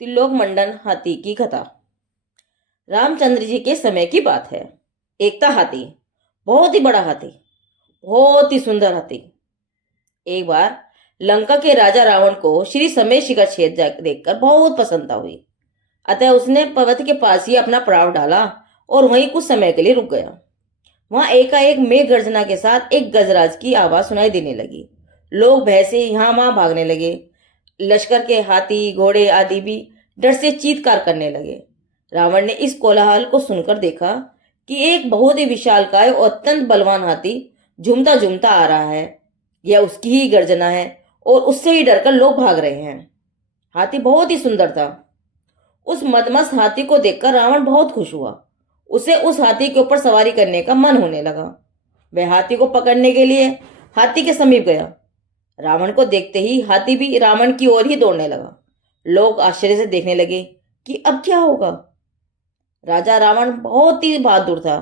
त्रिलोक मंडन हाथी की कथा। रामचंद्र जी के समय की बात है। एक था हाथी, बहुत ही बड़ा हाथी, बहुत ही सुंदर हाथी। एक बार लंका के राजा रावण को श्री समेश का छेद देखकर बहुत प्रसन्नता हुई। अतः उसने पर्वत के पास ही अपना पड़ाव डाला और वहीं कुछ समय के लिए रुक गया। वहां एकाएक मेघ गर्जना के साथ एक गजराज की आवाज सुनाई देने लगी। लोग भय से यहाँ वहां भागने लगे। लश्कर के हाथी घोड़े आदि भी डर से चीत्कार करने लगे। रावण ने इस कोलाहल को सुनकर देखा कि एक बहुत ही विशालकाय और अत्यंत बलवान हाथी झूमता झूमता आ रहा है। यह उसकी ही गर्जना है और उससे ही डरकर लोग भाग रहे हैं। हाथी बहुत ही सुंदर था। उस मदमस्त हाथी को देखकर रावण बहुत खुश हुआ। उसे उस हाथी के ऊपर सवारी करने का मन होने लगा। वह हाथी को पकड़ने के लिए हाथी के समीप गया। रावण को देखते ही हाथी भी रावण की ओर ही दौड़ने लगा। लोग आश्चर्य से देखने लगे कि अब क्या होगा। राजा रावण बहुत ही बहादुर था।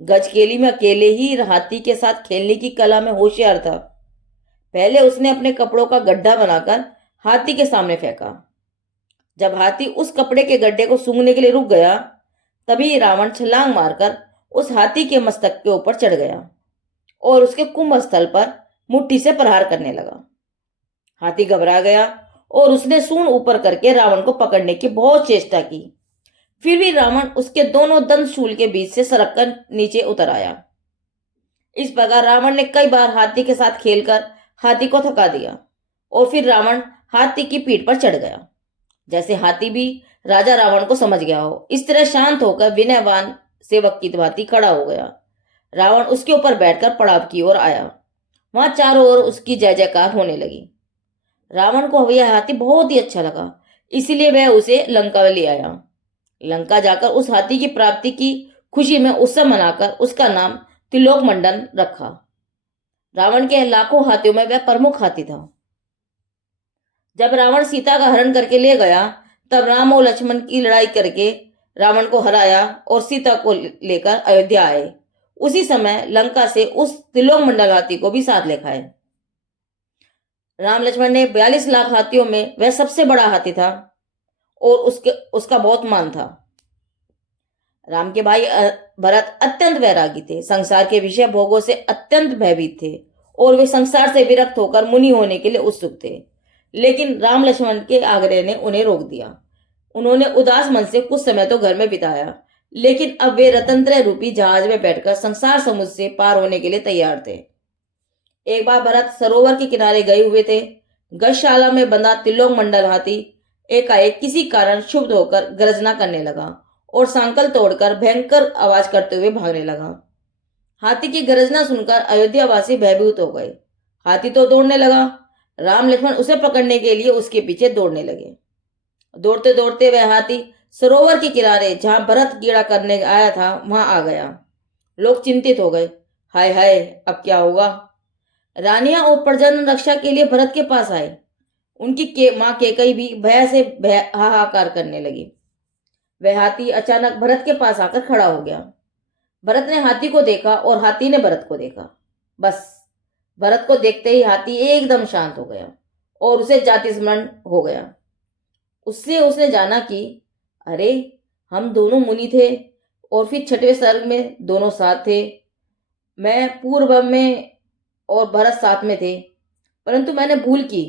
गजकेली में अकेले ही हाथी के साथ खेलने की कला में होशियार था। पहले उसने अपने कपड़ों का गड्ढा बनाकर हाथी के सामने फेंका। जब हाथी उस कपड़े के गड्ढे को सूंघने के लिए रुक गया, तभी रावण छलांग मारकर उस हाथी के मस्तक के ऊपर चढ़ गया और उसके कुंभ स्थल पर मुट्ठी से प्रहार करने लगा। हाथी घबरा गया और उसने सूंड ऊपर करके रावण को पकड़ने की बहुत चेष्टा की। फिर भी रावण उसके दोनों दंत शूल के बीच से सरककर नीचे उतर आया। इस प्रकार रावण ने कई बार हाथी के साथ खेलकर हाथी को थका दिया और फिर रावण हाथी की पीठ पर चढ़ गया। जैसे हाथी भी राजा रावण को समझ गया हो, इस तरह शांत होकर विनयवान सेवक की भांति खड़ा हो गया। रावण उसके ऊपर बैठकर पड़ाव की ओर आया। वहां चारों ओर उसकी जय जयकार होने लगी। रावण को यह हाथी बहुत ही अच्छा लगा, इसीलिए वह उसे लंका में ले आया। लंका जाकर उस हाथी की प्राप्ति की खुशी में उत्सव मनाकर उसका नाम त्रिलोक मंडन रखा। रावण के लाखों हाथियों में वह प्रमुख हाथी था। जब रावण सीता का हरण करके ले गया, तब राम और लक्ष्मण की लड़ाई करके रावण को हराया और सीता को लेकर अयोध्या आए। उसी समय लंका से उस त्रिलोक मंडल हाथी को भी साथ लेकर आए। राम लक्ष्मण ने 42 लाख हाथियों में वह सबसे बड़ा हाथी था और उसका बहुत मान था। राम के भाई भरत अत्यंत वैरागी थे, संसार के विषय भोगों से अत्यंत भयभीत थे और वे संसार से विरक्त होकर मुनि होने के लिए उत्सुक थे। लेकिन राम लक्ष्मण के आग्रह ने उन्हें रोक दिया। उन्होंने उदास मन से कुछ समय तो घर में बिताया, लेकिन अब वे रतंत्र रूपी जहाज में बैठकर संसार समुद्र से पार होने के लिए तैयार थे। एक बार भरत सरोवर के किनारे गए हुए थे। गजशाला में बंधा त्रिलोक मंडल हाथी एकाएक किसी कारण क्षुब्ध होकर गर्जना करने लगा और सांकल तोड़कर भयंकर आवाज करते हुए भागने लगा। हाथी की गर्जना सुनकर अयोध्यावासी भयभीत हो गए। हाथी तो दौड़ने लगा। राम लक्ष्मण उसे पकड़ने के लिए उसके पीछे दौड़ने लगे। दौड़ते दौड़ते वह हाथी सरोवर के किनारे जहां भरत कीड़ा करने आया था वहां आ गया। लोग चिंतित हो गए। हाय हाय, अब क्या होगा। रानियां और प्रजनन रक्षा के लिए भरत के पास आए। उनकी मां केकई भी भय से हाहाकार करने लगी। वह हाथी अचानक भरत के पास आकर खड़ा हो गया। भरत ने हाथी को देखा और हाथी ने भरत को देखा। बस भरत को देखते ही हाथी एकदम शांत हो गया और उसे जाति स्मरण हो गया। उससे उसने जाना कि अरे, हम दोनों मुनि थे और फिर छठवें सर्ग में दोनों साथ थे। मैं पूर्व में और भरत साथ में थे, परंतु मैंने भूल की।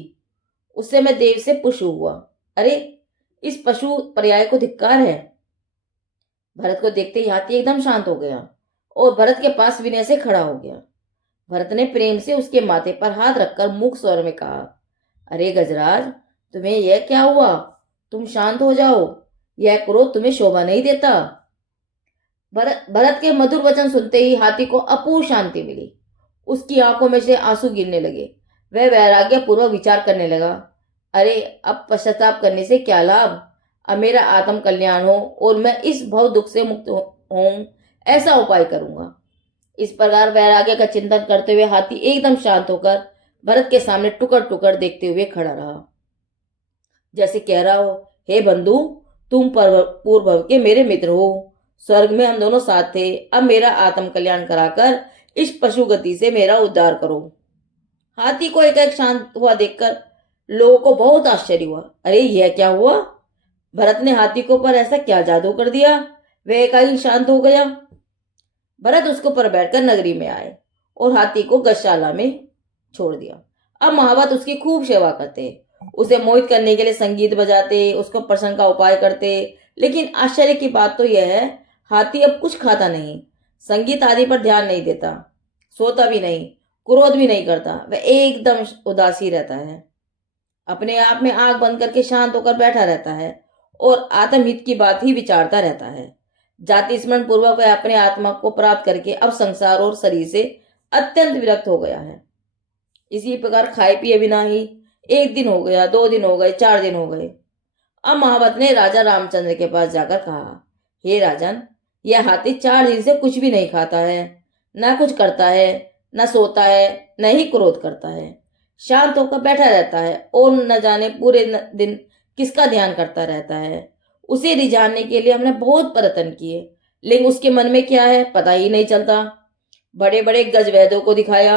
उससे मैं देव से पशु हुआ। अरे, इस पशु पर्याय को धिक्कार है। भरत को देखते ही हाथी एकदम शांत हो गया और भरत के पास विनय से खड़ा हो गया। भरत ने प्रेम से उसके माथे पर हाथ रखकर मूक स्वर में कहा, अरे गजराज, तुम्हें यह क्या हुआ? तुम शांत हो जाओ, यह क्रोध तुम्हें शोभा नहीं देता। भरत के मधुर वचन सुनते ही हाथी को अपूर्व शांति मिली। उसकी आंखों में से आंसू गिरने लगे। वह वैराग्य पूर्वक विचार करने लगा, अरे, अब पश्चाताप करने से क्या लाभ। अब मेरा आत्म कल्याण हो और मैं इस भव दुख से मुक्त हूं, ऐसा उपाय करूंगा। इस प्रकार वैराग्य का चिंतन करते हुए हाथी एकदम शांत होकर भरत के सामने टुकड़ टुकड़ देखते हुए खड़ा रहा, जैसे कह रहा हो, हे बंधु, तुम पूर्व भव के मेरे मित्र हो। स्वर्ग में हम दोनों साथ थे। अब मेरा आत्म कल्याण कराकर इस पशु गति से मेरा उद्धार करो। हाथी को एक शांत हुआ देखकर लोगों को बहुत आश्चर्य हुआ। अरे, यह क्या हुआ? भरत ने हाथी को पर ऐसा क्या जादू कर दिया, वह एकाएक शांत हो गया। भरत उसके ऊपर बैठकर नगरी में आए और हाथी को गौशाला में छोड़ दिया। अब महावत उसकी खूब सेवा करते, उसे मोहित करने के लिए संगीत बजाते, उसको प्रसन्न का उपाय करते। लेकिन आश्चर्य की बात तो यह है, हाथी अब कुछ खाता नहीं, संगीत आदि पर ध्यान नहीं देता, सोता भी नहीं, क्रोध भी नहीं करता, वह एकदम उदासी रहता है, अपने आप में आंख बंद करके शांत होकर बैठा रहता है और आत्महित की बात ही विचारता रहता है। जाति स्मरण पूर्वक वह अपने आत्मा को प्राप्त करके अब संसार और शरीर से अत्यंत विरक्त हो गया है। इसी प्रकार खाए पिए बिना ही 1 दिन हो गया, 2 दिन हो गए, 4 दिन हो गए। अब महावत ने राजा रामचंद्र के पास जाकर कहा, हे राजन, यह हाथी 4 दिन से कुछ भी नहीं खाता है, न कुछ करता है, न सोता है, न ही क्रोध करता है, शांत होकर बैठा रहता है और न जाने पूरे दिन किसका ध्यान करता रहता है। उसे रिझाने के लिए हमने बहुत प्रयत्न किए, लेकिन उसके मन में क्या है पता ही नहीं चलता। बड़े बड़े गजवैद्यों को दिखाया,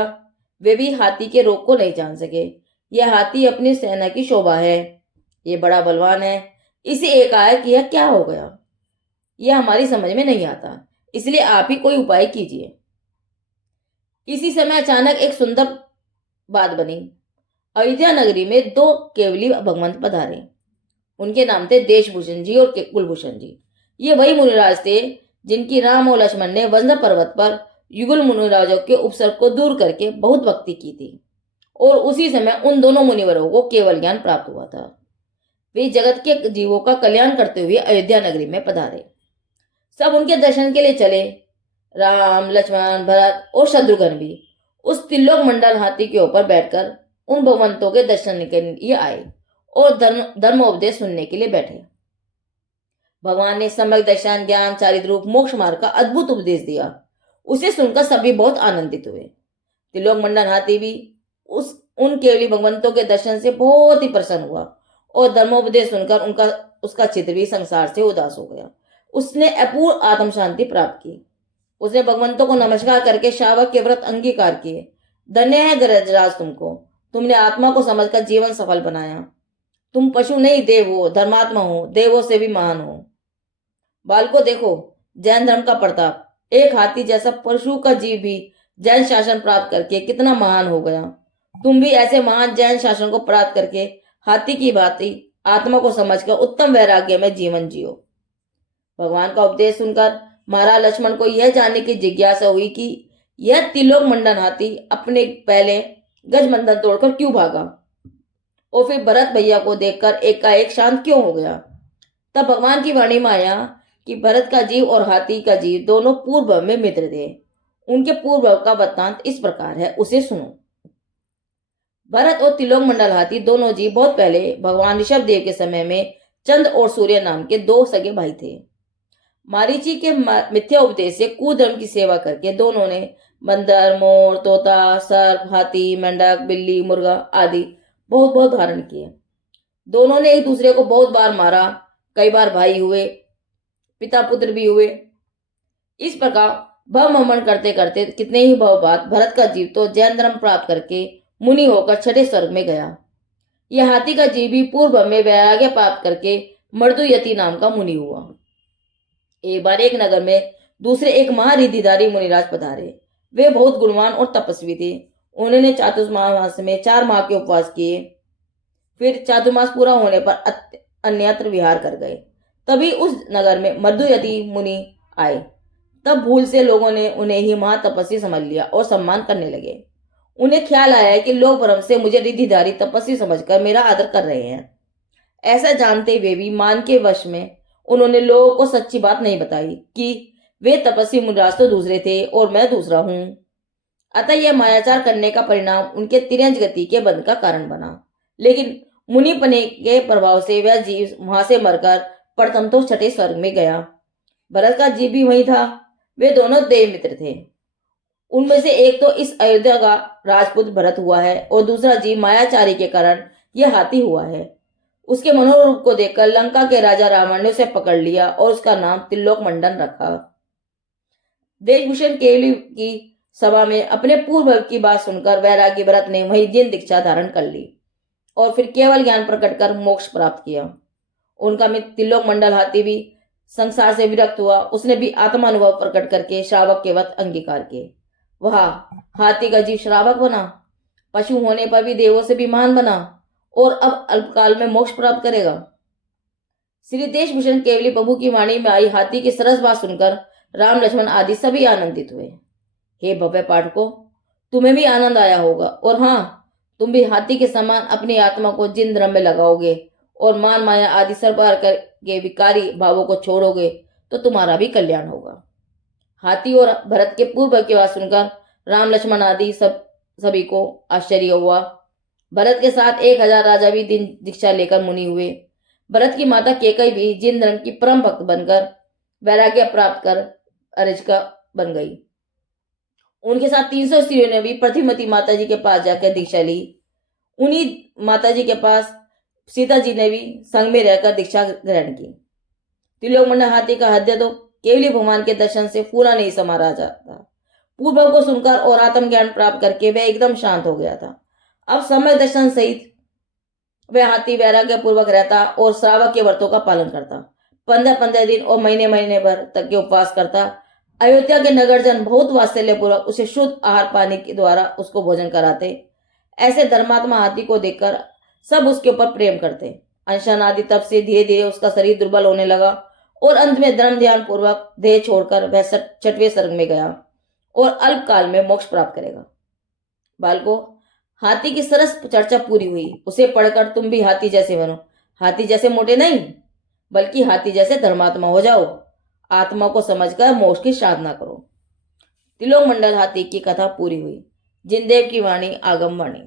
वे भी हाथी के रोग को नहीं जान सके। यह हाथी अपनी सेना की शोभा है, ये बड़ा बलवान है, इसे एकाएक यह क्या हो गया, यह हमारी समझ में नहीं आता, इसलिए आप ही कोई उपाय कीजिए। इसी समय अचानक एक सुंदर बात बनी। अयोध्या नगरी में 2 केवली भगवंत पधारे। उनके नाम थे देशभूषण जी और कुलभूषण जी। ये वही मुनिराज थे जिनकी राम और लक्ष्मण ने वज्र पर्वत पर युगल मुनिराजों के उपसर्ग को दूर करके बहुत भक्ति की थी और उसी समय उन दोनों मुनिवरों को केवल ज्ञान प्राप्त हुआ था। वे जगत के जीवों का कल्याण करते हुए अयोध्या नगरी में पधारे। सब उनके दर्शन के लिए चले। राम, लक्ष्मण, भरत और शत्रुघ्न भी उस त्रिलोक मंडल हाथी के ऊपर बैठकर उन भगवंतों के दर्शन के लिए आए और धर्मोपदेश सुनने के लिए बैठे। भगवान ने सम्यक दर्शन, ज्ञान, चारित्र रूप, मोक्ष मार्ग का अद्भुत उपदेश दिया। उसे सुनकर सभी बहुत आनंदित हुए। त्रिलोक मंडल हाथी भी उन केवली भगवंतों के दर्शन से बहुत ही प्रसन्न हुआ और धर्मोपदेश सुनकर उसका चित्त भी संसार से उदास हो गया। उसने अपूर्व आत्म शांति प्राप्त की। उसने भगवंतों को नमस्कार करके शावक के व्रत अंगीकार किए। धन्य है गजराज तुमको, तुमने आत्मा को समझकर जीवन सफल बनाया। तुम पशु नहीं देव हो, धर्मात्मा हो, देवों से भी महान हो। बालको देखो जैन धर्म का प्रताप, एक हाथी जैसा पशु का जीव भी जैन शासन प्राप्त करके कितना महान हो गया। तुम भी ऐसे महान जैन शासन को प्राप्त करके हाथी की भांति आत्मा को समझकर उत्तम वैराग्य में जीवन जियो। भगवान का उपदेश सुनकर महाराज लक्ष्मण को यह जानने की जिज्ञासा हुई कि यह त्रिलोक मंडन हाथी अपने पहले गजबंधन तोड़कर क्यों भागा और फिर भरत भैया को देखकर एकाएक शांत क्यों हो गया। तब भगवान की वाणी में आया कि भरत का जीव और हाथी का जीव दोनों पूर्व में मित्र थे। उनके पूर्व का वृत्तांत इस प्रकार है, उसे सुनो। भरत और त्रिलोक मंडल हाथी दोनों जीव बहुत पहले भगवान ऋषभ देव के समय में चंद्र और सूर्य नाम के 2 सगे भाई थे। मारीची के मिथ्या उपदेश से कुधर्म की सेवा करके दोनों ने बंदर, मोर, तोता, सर्प, हाथी, मेंढक, बिल्ली, मुर्गा आदि बहुत बहुत धारण किए। दोनों ने एक दूसरे को बहुत बार मारा, कई बार भाई हुए, पिता पुत्र भी हुए। इस प्रकार भ्रमण करते करते कितने ही भव बाद भरत का जीव तो जैन धर्म प्राप्त करके मुनि होकर 6ठे स्वर्ग में गया। यह हाथी का जीव भी पूर्व में वैराग्य प्राप्त करके मर्दुयति नाम का मुनि हुआ। एक बार एक नगर में दूसरे एक महारिद्धिधारी मुनिराज पधारे। वे बहुत गुणवान और तपस्वी थे। उन्होंने चातुर्मास में 4 माह के उपवास किए, फिर चातुर्मास पूरा होने पर अन्यत्र विहार कर गए। तभी उस नगर में मर्दुयति मुनि आए। तब भूल से लोगों ने उन्हें ही महातपस्वी समझ लिया और सम्मान करने लगे। उन्हें ख्याल आया कि लोग भ्रम से मुझे रिद्धिधारी तपस्वी समझकर मेरा आदर कर रहे हैं। ऐसा जानते हुए भी मान के वश में उन्होंने लोगों को सच्ची बात नहीं बताई कि वे तपस्वी मुनिराज तो दूसरे थे और मैं दूसरा हूं। अतः यह मायाचार करने का परिणाम उनके तिरंज गति के बंध का कारण बना। लेकिन मुनिपने के प्रभाव से वह जीव वहां से मरकर प्रथम तो 6ठे स्वर्ग में गया। भरत का जीव भी वही था। वे दोनों देव मित्र थे। उनमें से एक तो इस अयोध्या का राजपूत भरत हुआ है और दूसरा जीव मायाचारी के कारण यह हाथी हुआ है। उसके मनोरूप को देखकर लंका के राजा रावण ने उसे पकड़ लिया और उसका नाम त्रिलोक मंडन रखा। देशभूषण केवली की सभा में अपने पूर्व की बात सुनकर वैरागी भरत ने वही जिन दीक्षा धारण कर ली और फिर केवल ज्ञान प्रकट कर मोक्ष प्राप्त किया। उनका मित्र त्रिलोक मंडल हाथी भी संसार से विरक्त हुआ। उसने भी आत्मानुभव प्रकट करके श्रावक के वत अंगीकार किए। वह हाथी का जीव श्रावक बना, पशु होने पर भी देवों से भी महान बना और अब अल्पकाल में मोक्ष प्राप्त करेगा। श्री देशभूषण केवली प्रभु की वाणी में आई हाथी की सरस बात सुनकर राम लक्ष्मण आदि सभी आनंदित हुए। हे भव्य पाठकों, तुम्हें भी आनंद आया होगा और हाँ, तुम भी हाथी के समान अपनी आत्मा को जिन धर्म में लगाओगे और मान माया आदि सरपार के विकारी भावों को छोड़ोगे तो तुम्हारा भी कल्याण होगा। हाथी और भरत के पूर्व की बात सुनकर राम लक्ष्मण आदि सभी को आश्चर्य हुआ। भरत के साथ 1000 राजा भी दिन दीक्षा लेकर मुनि हुए। भरत की माता केकई भी जिन धर्म की परम भक्त बनकर वैराग्य प्राप्त कर अरिजिका बन गई। उनके साथ 300 स्त्रियों ने भी पृथ्वीमती माता जी के पास जाकर दीक्षा ली। उन्हीं माता जी के पास सीता जी ने भी संग में रहकर दीक्षा ग्रहण की। त्रिलोक मंडल हाथी का हृदय तो केवली भगवान के दर्शन से पूरा नहीं समारा जाता। पूर्व को सुनकर और आत्मज्ञान प्राप्त करके वह एकदम शांत हो गया था। अब समय दर्शन सहित वह हाथी वैराग्य पूर्वक रहता और श्रावक के व्रतों का पालन करता। 15-15 दिन और महीने भर तक के उपवास करता। अयोध्या के नगरजन बहुत वात्सल्य पूर्वक उसे शुद्ध आहार पानी के द्वारा उसको भोजन कराते। ऐसे धर्मात्मा हाथी को देखकर सब उसके ऊपर प्रेम करते। अंशन आदि तब से धीरे धीरे उसका शरीर दुर्बल होने लगा और अंत में धर्म ध्यान पूर्वक देह छोड़कर वह 6वें स्वर्ग में गया और अल्पकाल में मोक्ष प्राप्त करेगा। बालको, हाथी की सरस चर्चा पूरी हुई। उसे पढ़कर तुम भी हाथी जैसे बनो। हाथी जैसे मोटे नहीं, बल्कि हाथी जैसे धर्मात्मा हो जाओ। आत्मा को समझकर मोक्ष की साधना करो। त्रिलोक मंडल हाथी की कथा पूरी हुई। जिनदेव की वाणी आगम वाणी।